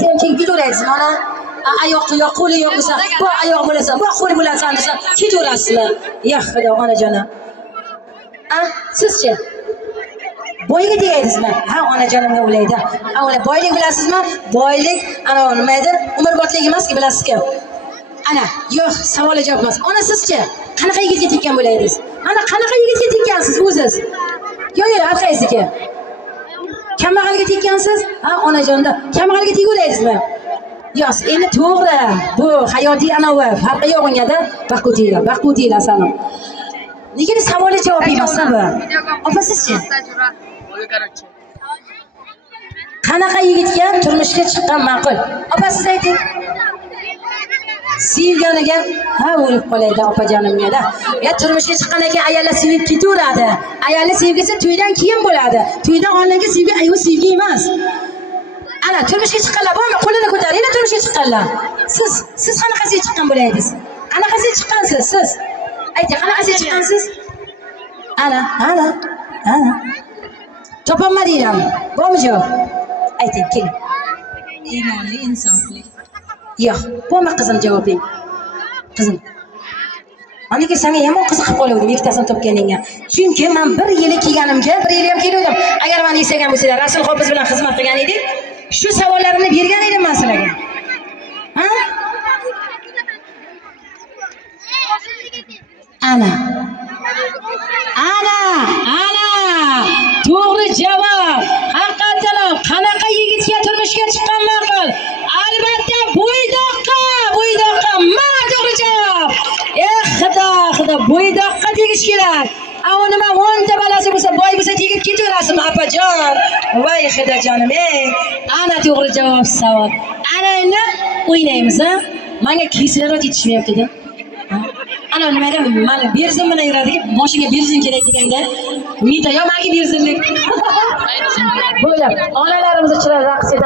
Sen ketaverasiz mana. Oyoq yo'q, qo'li yo'q desa, bu oyoq bo'lasan, bu qo'l bo'lasan desa, ketaverasizlar. Ya xudo onajonim. Sizchi? Boyga tegaysizmi? Ha, onajonimga o'ylaydi. Avvalo boylik bilasizmi? Boylik ana nima edi? Umrbodlik emas-ku, bilasizku. Ana, yo'q, savol javob emas. Ona sizchi? Qanaqa yigitga tekkan bo'laysiz? Ana qanaqa yigitga tekkansiz o'ziz? Yo'q, har qaysiki. Kambag'alga tekkansiz? Ha, onajonda. Kambag'alga tegaverasizmi? Yo'q, endi to'g'ri. Bu hayotiy anavi farqi yo'q ungada. Baqutiylar sana. Nega savolga javob bermasdan bu? Opa sizchi? Qanaqa yigitga turmushga chiqqan ma'qul? Opa siz ayting. Sevganiga ha o'lib qolaydi opajonimga-da. Ya turmushga chiqqan ekan ayollar sevib ketaveradi. Ayollar sevgisi to'ydan keyin bo'ladi. To'ydan oldingi sevgi ayol sevgi emas. Ana turmushga chiqqanlar bormi? Qo'lini ko'taringlar turmushga chiqqanlar. Siz qanaqasiga chiqqan bo'laysiz? Qanaqasiga chiqqansiz siz? Ayting, qanaqasiga chiqqansiz? Ana. Topolmadinglarmi? Bormi javob? Ayting, keling. Iymonli, insofli. Yo'q, bormi qizim javobing? Qizim. Aniki senga yomon qiziqib qoluvdim ikkitasini topganingga. Chunki men bir yil kelganimga, bir yil ham keluvdim. Agar meni eslagan bo'lsanglar, Rasul Hofiz bilan xizmat qilgan edik, shu savollarimni bergan edim men sizlarga. Ha? Ana. To'g'ri javob. Haqiqatan ham qanaqa yigitga turmushga chiqqan ma'qul? Albatta bo'ydoqqa. Mana to'g'ri javob. Xudo, bo'ydoqqa tegish kerak. Ana nima 10 ta balasi bo'lsa, boy bo'lsa tegib ketaverasizmi, opajon? Voy xudojonim, ana to'g'ri javob savol. Ana endi o'ynaymiz, ha? Menga kislorod yetishmayapti-da. Ana nimaga men benzin bilan yuradigan, mashinaga benzin kerak deganda, mita yo menga benzinlik. Bo'lib, onalarimiz ichida raqs